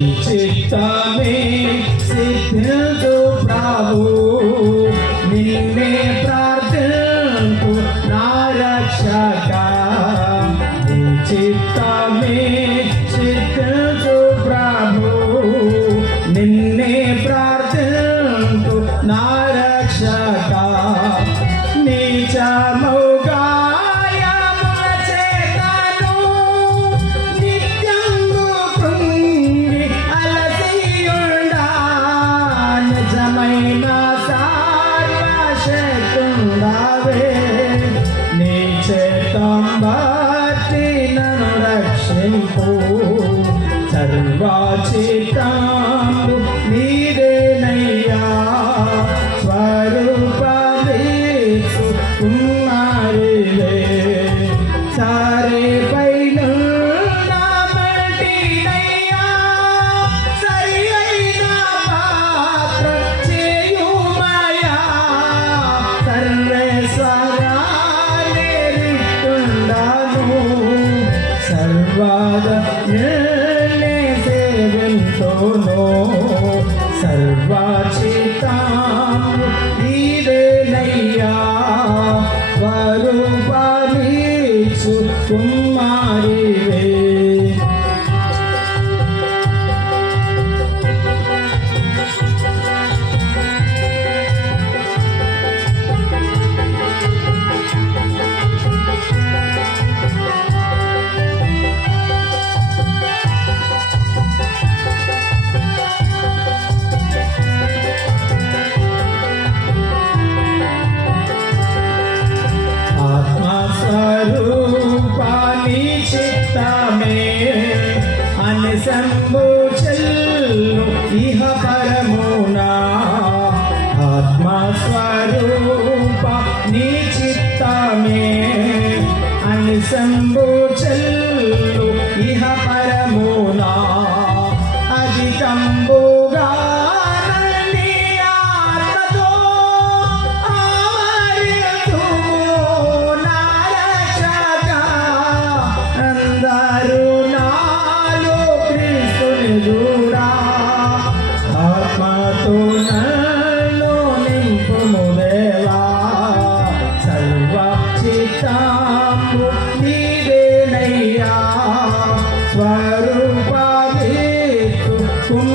చిత్తమే సిద్ధించు ప్రభు నిన్నే ప్రార్థింపు నా రక్షక చిత్తమే సిద్ధించు ప్రభు నిన్నే ప్రార్థింపు నా రక్షక నీచముగా సర్వచిత్తాంబు నీదేనయ్యా స్వరూపమేసు కుమారులే సారే పైన మట్టినయ్యా సరి అయిన పాత్ర చేయుమయా సర్వేశ్వరా నేరికుండాను సర్వాద సర్వచిత్తాంబు నీదేనయ్యా స్వరూపమేసు కుమారులే సంబోచల్లు ఇహ పరమునా ఆత్మస్వరూప నీ చిత్తమే అని సంబోచల్లు